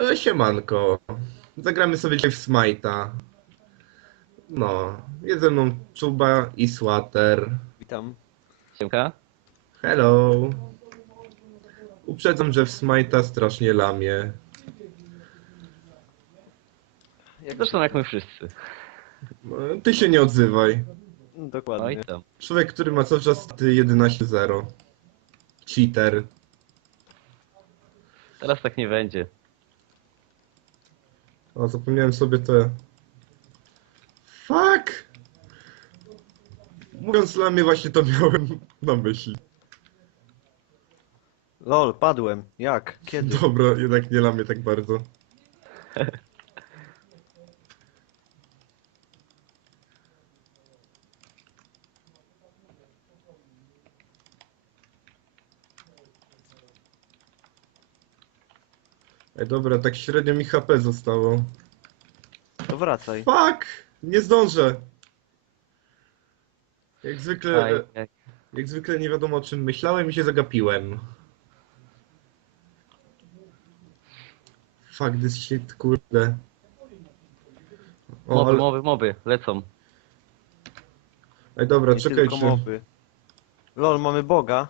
E, Siemanko. Zagramy sobie dzisiaj w Smite'a. No, jest ze mną Czuba i Swatter. Witam. Siemka. Hello. Uprzedzam, że w Smite'a strasznie lamię. Jak Zresztą jak my wszyscy. E, Ty się nie odzywaj. No i Dokładnie. tam. Człowiek, który ma cały czas staty 11-0. Cheater. Teraz tak nie będzie. O, zapomniałem sobie te... Fuck! Mówiąc lamię, właśnie to miałem na myśli. Lol, padłem. Jak? Kiedy? Dobra, jednak nie lamię tak bardzo. Ej, dobra, tak średnio mi HP zostało. To wracaj. Fuck! Nie zdążę! Jak zwykle, Aj, jak zwykle nie wiadomo o czym myślałem i się zagapiłem. Fuck this shit, kurde. O, Moby, ale... moby, moby, lecą. Ej, dobra, Nie tylko czekajcie. Lol, mamy Boga.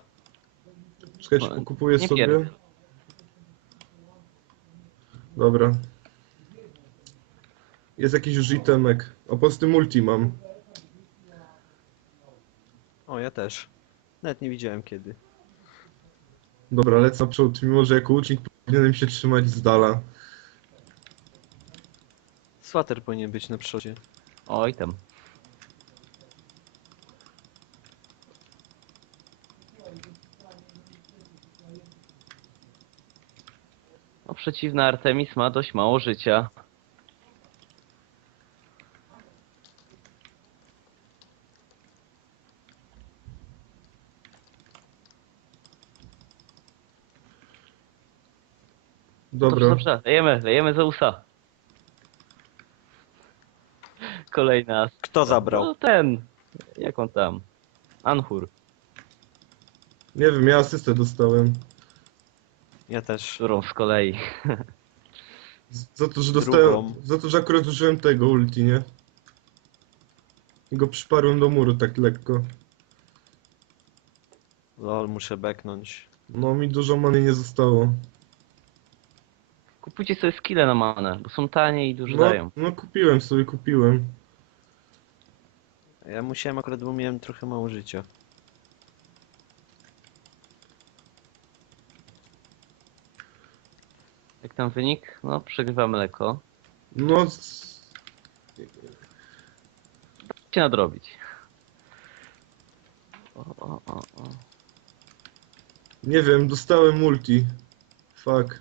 Czekajcie, No, pokupuję nie sobie. pierd. Dobra. Jest jakiś już itemek. O, po prostu multi mam. O, ja też. Nawet nie widziałem kiedy. Dobra, lecę naprzód, mimo że jako łucznik powinienem się trzymać z dala. Swater powinien być na przodzie. Oj tam. Przeciwna Artemis ma dość mało życia. Dobrze, Dobra. dobrze, lejemy, lejemy Zeusa. Kolejna. Kto zabrał? No ten. Jak on tam? Anhur. Nie wiem, ja asystę dostałem. Ja też. Którą z kolei. Za to, że dostałem. Drugą. Za to, że akurat użyłem tego ulti, nie? I go przyparłem do muru tak lekko. Lol, muszę beknąć. No mi dużo many nie zostało. Kupujcie sobie skille na manę, bo są tanie i dużo No, dają. no kupiłem sobie, kupiłem. Ja musiałem akurat, bo miałem trochę mało życia. Tam wynik? No, przegrywamy lekko. No, Się nadrobić. O, o, o, o. nie wiem, dostałem multi. Fuck.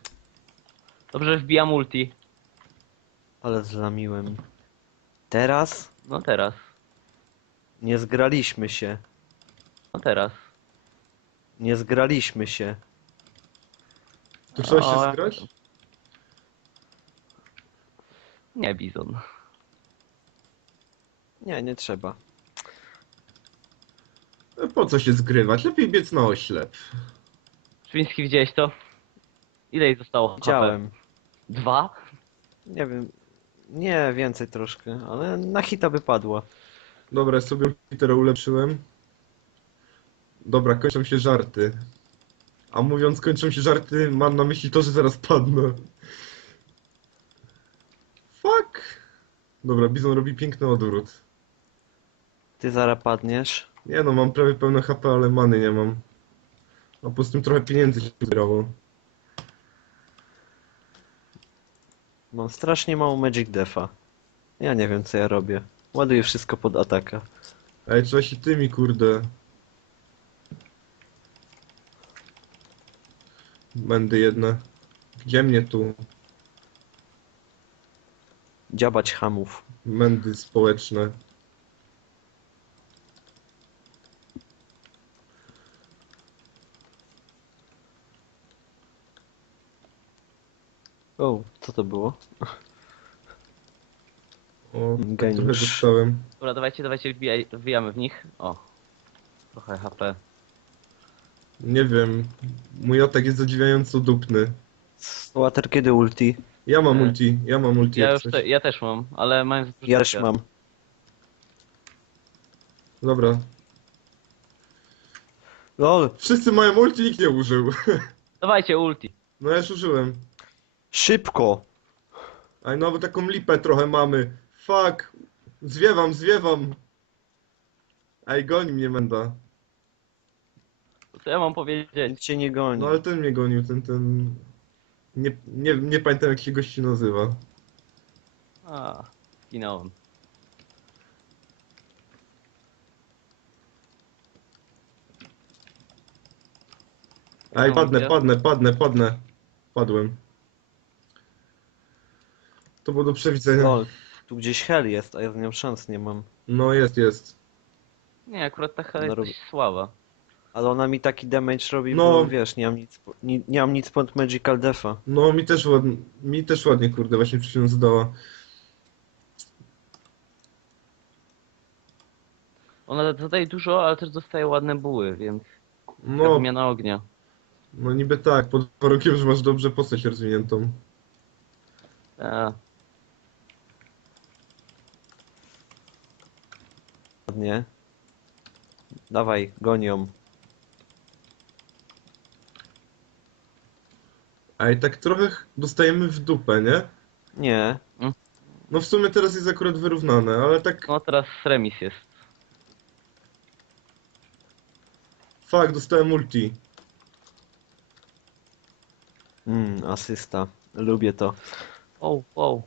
Dobrze, wbijam multi. Ale zlamiłem. Teraz No teraz. nie zgraliśmy się. No teraz. Nie zgraliśmy się. To trzeba się zgrać? Nie, Bizon. Nie, nie trzeba. E, Po co się zgrywać? Lepiej biec na oślep. Szwiński, widziałeś to? Ile jej zostało? HP? Widziałem. Dwa? Nie wiem. Nie, więcej troszkę, ale na hita by padła. Dobra, sobie literę ulepszyłem. Dobra, kończą się żarty. A mówiąc kończą się żarty, mam na myśli to, że zaraz padnę. Fuck! Dobra, Bizon robi piękny odwrót. Ty zaraz padniesz. Nie no, mam prawie pełne HP, ale many nie mam. A poza tym trochę pieniędzy się zbierało. Mam strasznie mało Magic Defa. Ja nie wiem co ja robię. Ładuję wszystko pod ataka. Ej, trzeba się tymi, kurde. Będę jedne. Gdzie mnie tu? Dziabać hamów. Mędy społeczne. O, co to było? O, tak Geniusz. trochę dostałem. Dobra, dawajcie, dawajcie, wbijaj, wbijamy w nich. O. Trochę HP. Nie wiem. Mój atak jest zadziwiająco dupny. Water kiedy ulti? Ja mam E, multi, ja mam multi. Ja jak już coś. te, ja też mam, ale mam Ja też mam. Dobra. Lol, Wszyscy mają multi, nikt nie użył. Dawajcie ulti. No ja już użyłem. szybko! Aj no, bo taką lipę trochę mamy. Fuck. Zwiewam, zwiewam. Ej, goni mnie Menda. Co ja mam powiedzieć? Nikt cię nie goni. No ale ten mnie gonił, ten, ten... Nie, nie, nie pamiętam jak się gości nazywa. A, zginąłem. Ej, Ja padnę, padnę, padnę, padnę. Padłem. To było do przewidzenia. Lol, tu gdzieś hel jest, a ja z nią szans nie mam. No jest, jest. Nie, akurat ta hela Ona jest dość słaba. Ale ona mi taki damage robi, No. bo wiesz, nie mam nic, nie, nie mam nic pod Magical Defa. No mi też ładnie, mi też ładnie, kurde, właśnie przed chwilą zadała. Ona zadaje dużo, ale też dostaje ładne buły, więc no. No, wymiana ognia. no niby tak, pod warunkiem, że masz dobrze postać rozwiniętą. A, Ładnie. Dawaj, gonią. A i tak trochę dostajemy w dupę, nie? Nie, No w sumie teraz jest akurat wyrównane, ale tak, no teraz remis jest. fuck, dostałem multi. mm, asysta. Lubię to. O, o.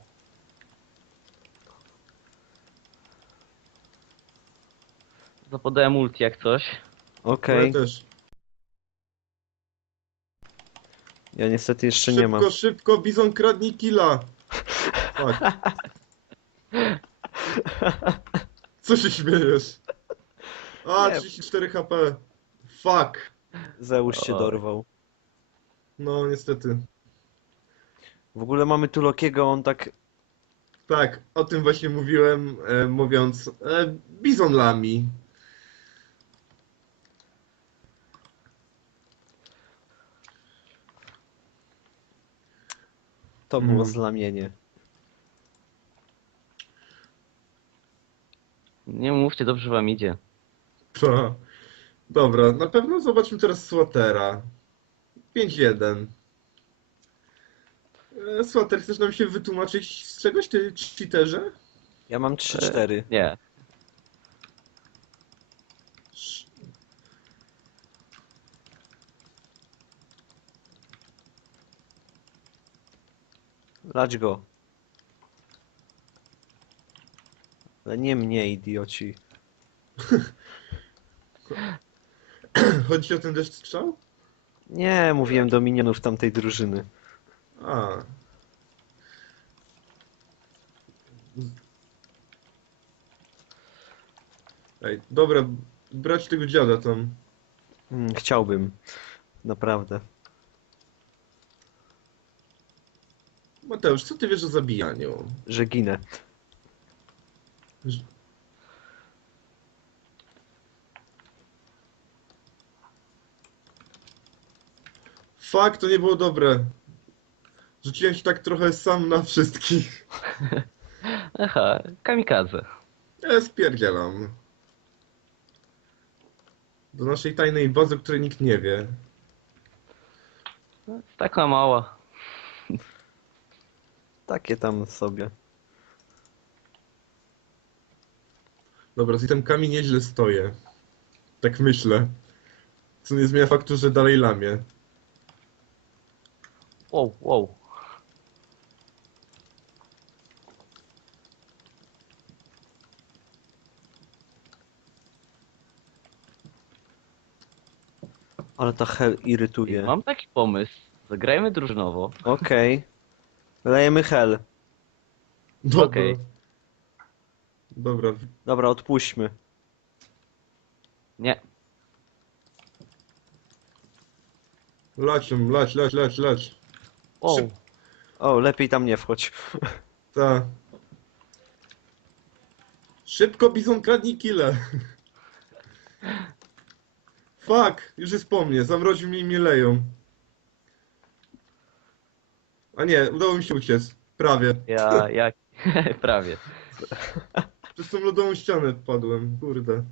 Zapodałem ulti jak coś. Okej, Ja też. Ja niestety jeszcze szybko, nie mam. szybko, Bizon kradnij killa. Fuck. Co się śmiejesz? A, Nie. 34 HP. Fuck. Zeus się dorwał. No niestety. W ogóle mamy tu Lokiego, on tak... Tak, o tym właśnie mówiłem, e, mówiąc e, Bizon Lami. To było Mm. zlamienie. Nie mówcie, dobrze wam idzie. Ta. Dobra, na pewno zobaczmy teraz Swatera. 5-1. E, Swater, chcesz nam się wytłumaczyć z czegoś, ty cheaterze? Ja mam 3-4. Nie. Lać go. Ale nie mnie, idioci. Chodzi ci o ten deszcz strzał? Nie, mówiłem do minionów tamtej drużyny. A. Ej, dobra, brać tego dziada tam. Mm, chciałbym. Naprawdę. Mateusz, co ty wiesz o zabijaniu? Że ginę. Że- Fuck, to nie było dobre. Rzuciłem się tak trochę sam na wszystkich. Aha, kamikadze. Ja spierdzielam. Do naszej tajnej bazy, o której nikt nie wie. Jest taka mała. Takie tam sobie. Dobra, z itemkami nieźle stoję. Tak myślę. Co nie zmienia faktu, że dalej lamię. Wow, wow. Ale ta hel irytuje. Mam taki pomysł. Zagrajmy drużynowo. Okej. Lejemy hel. Dobra. Okej. Dobra, Dobra, odpuśćmy. Nie. lać ją, lać, lać, lać, lać. O, Szyb- O, lepiej tam nie wchodź. Ta. Szybko, Bizon, kradnij kile. Fuck, już jest po mnie, zamroził mnie i mnie leją. A nie, udało mi się uciec. Prawie. Ja, jak... Prawie. Przez tą lodową ścianę wpadłem, kurde.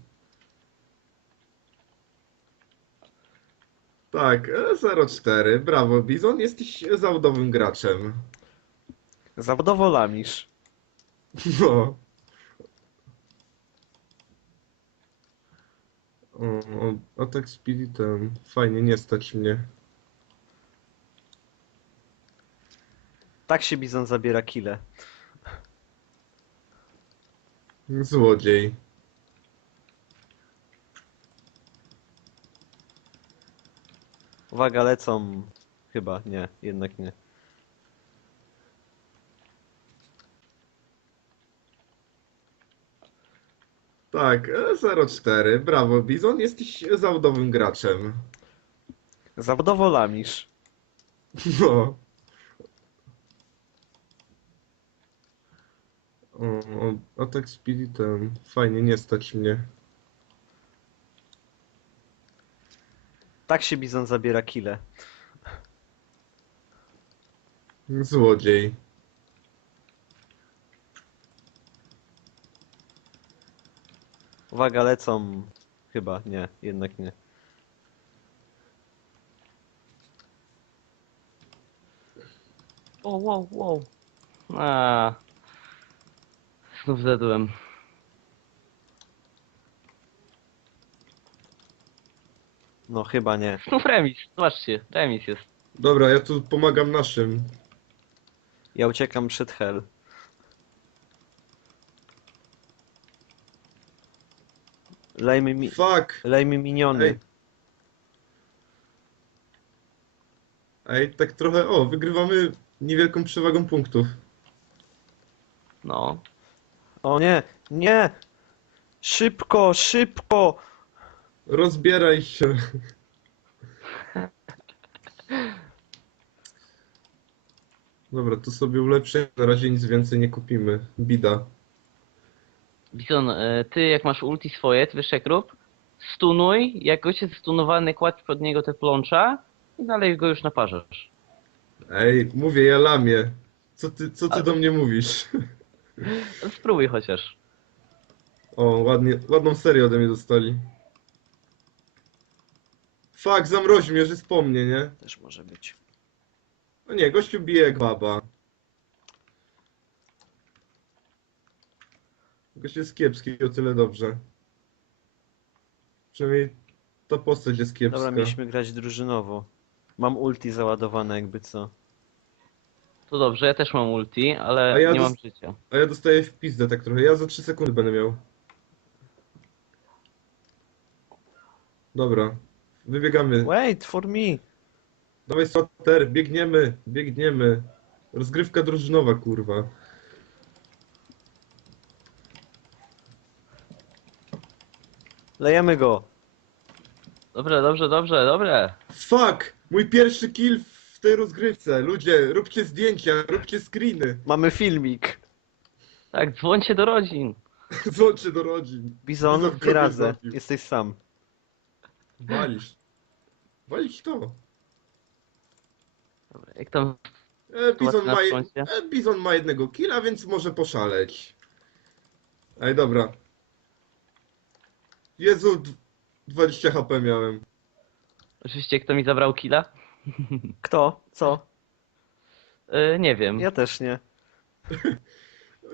Tak, e, 04. Brawo, Bizon, jesteś zawodowym graczem. Zawodowo lamisz. No. O, o, atak spiritem. Fajnie, nie stać mnie. Tak się Bizon zabiera kile. Złodziej. Uwaga, lecą. Chyba, nie, jednak nie. Tak, e, 04. Brawo, Bizon, jesteś zawodowym graczem. Zawodowo lamisz. No. O, o, atak spiritem. Fajnie, nie stać mnie. Tak się Bizon zabiera kile. Złodziej. Uwaga, lecą. Chyba, nie, jednak nie. O, wow, wow. A. Znów zjadłem. No chyba nie. Znów remis. Zobaczcie, remis jest. Dobra, ja tu pomagam naszym. Ja uciekam przed hell. Lejmy mi... Fuck! Lejmy miniony. Ej. Ej, tak trochę, o, wygrywamy niewielką przewagą punktów. No. O nie, nie! Szybko, szybko! Rozbieraj się. Dobra, to sobie ulepszę. Na razie nic więcej nie kupimy. Bida. Bizon, e, ty jak masz ulti swoje, ty wiesz jak rób? Stunuj, jak gość jest stunowany, kładź pod niego te plącza i dalej go już naparzasz. Ej, mówię, ja lamię. Co ty, co ty Ale- do mnie mówisz? Spróbuj chociaż. O, ładnie, ładną serię ode mnie dostali. Fuck, zamrozi mnie, że jest po mnie, nie? Też może być. No nie, gościu bije jak baba. Gość jest kiepski, o tyle dobrze. Przynajmniej ta postać jest kiepska. Dobra, mieliśmy grać drużynowo. Mam ulti załadowane jakby co. To dobrze, ja też mam ulti, ale A ja nie dos- mam życia. A ja dostaję w pizdę tak trochę. Ja za 3 sekundy będę miał. Dobra. Wybiegamy. Wait for me! Dawaj Soter, biegniemy, biegniemy. Rozgrywka drużynowa, kurwa. Lejemy go! Dobrze, dobrze, dobrze, dobre. Fuck! Mój pierwszy kill w tej rozgrywce. Ludzie, róbcie zdjęcia, róbcie screeny. Mamy filmik! Tak, dzwońcie do rodzin. Dzwońcie do rodzin. Bizon, Bizon radzę. zabił. Jesteś sam. Walisz. Walić to. Dobra, jak tam E, Bizon, na ma, je- froncie? e, Bizon ma jednego killa, więc może poszaleć. Ej, dobra. Jezu, d- 20 HP miałem. Oczywiście kto mi zabrał killa? Kto? Co? E, nie wiem. Ja też nie.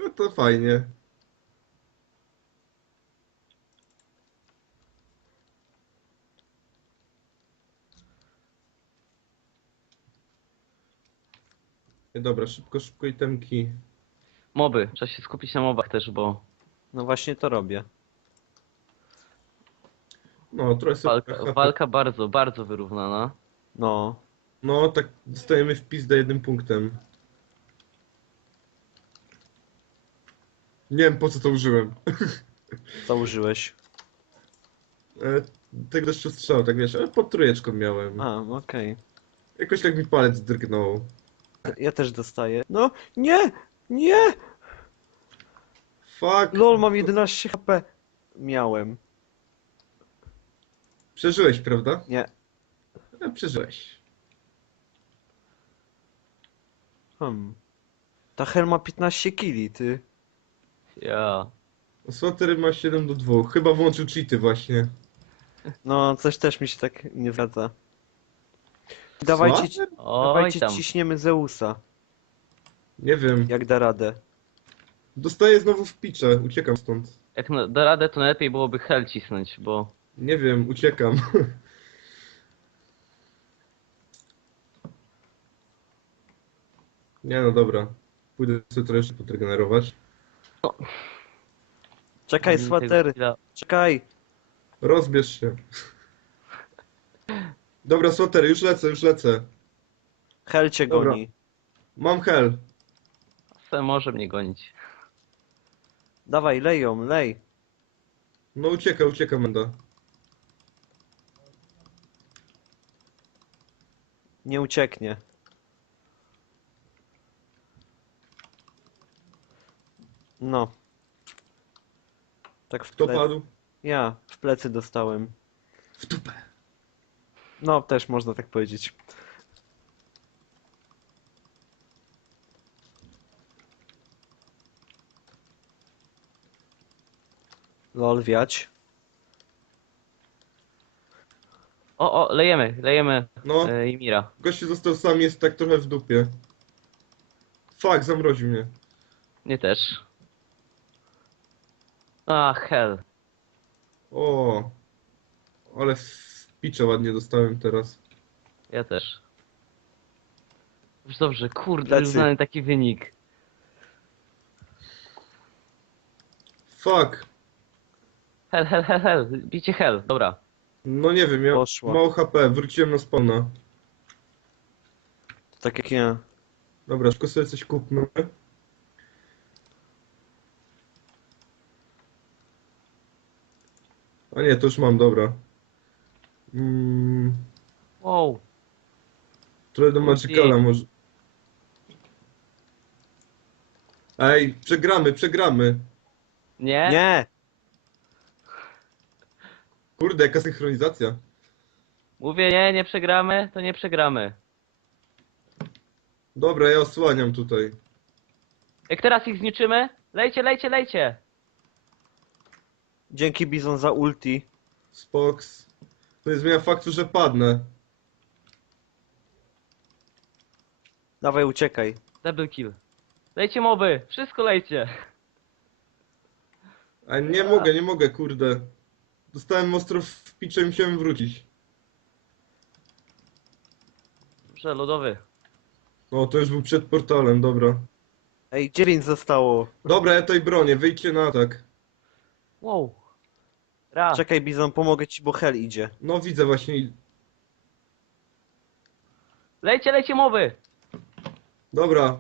No to fajnie. Dobra, szybko, szybko itemki. Moby, trzeba się skupić na mobach też, bo No właśnie to robię. No, trochę sobie walka, walka bardzo, bardzo wyrównana. No. No, tak dostajemy w pizdę jednym punktem. Nie wiem po co to użyłem. Co użyłeś? E, tego deszczu strzał, tak wiesz, ale pod trójeczką miałem. A, okej. Jakoś tak mi palec drgnął. Ja też dostaję. No, nie! Nie! Fuck! LOL, mam 11 HP. Miałem. Przeżyłeś, prawda? Nie. E, przeżyłeś. Hmm. Ta hel ma 15 kili, ty. Ja. Swater ma 7 do 2. Chyba włączył cheaty właśnie. No, coś też mi się tak nie zgadza. Dawajcie, ci-? Oj dawajcie tam. ciśniemy Zeusa, Nie wiem. jak da radę. Dostaję znowu w picze. Uciekam stąd. Jak na, da radę, to najlepiej byłoby hel cisnąć, bo... Nie wiem, uciekam. Nie no dobra. Pójdę sobie trochę jeszcze podregenerować. Czekaj, chwila- czekaj. Rozbierz się. Dobra, Swater, już lecę, już lecę. Hel cię Dobra. goni. Mam hel. Se może mnie gonić. Dawaj, lej ją, lej. No ucieka, ucieka Menda. Nie ucieknie. No. Tak w Kto plecy. padł? Ja, w plecy dostałem. W dupę. No, też można tak powiedzieć. Lol, wiać. O, o, lejemy, lejemy No, e, Imira. gościu został sam, jest tak trochę w dupie. Fuck, zamroził mnie. Nie też. A, hell. O, ale w picze ładnie dostałem teraz. Ja też. Dobrze, dobrze, kurde, Plecy. uznany taki wynik. Fuck. Hell, hell, hell, hell, bicie hell, dobra. No nie wiem, ja Poszła. mało HP, wróciłem na spawna. To tak jak ja. Dobra, szybko sobie coś kupmy. A nie, to już mam, dobra. Mm, Wow. trochę do Magicala może. Ej, przegramy, przegramy. Nie? Nie! Kurde, jaka synchronizacja. Mówię nie, nie przegramy, to nie przegramy. Dobra, ja osłaniam tutaj. Jak teraz ich zniszczymy, lejcie, lejcie, lejcie. Dzięki Bizon za ulti. Spox. To nie zmienia faktu, że padnę. Dawaj, uciekaj. Double kill. Lejcie moby, wszystko lejcie. A nie mogę, nie mogę, kurde. Dostałem ostro w picze i musiałem wrócić. Dobrze, lodowy. O, to już był przed portalem, dobra. Ej, 9 zostało. Dobra, ja tutaj bronię, wyjdźcie na atak. Wow. Raz. Czekaj, Bizon, pomogę ci, bo hel idzie. No widzę właśnie. Lejcie, lejcie moby. Dobra,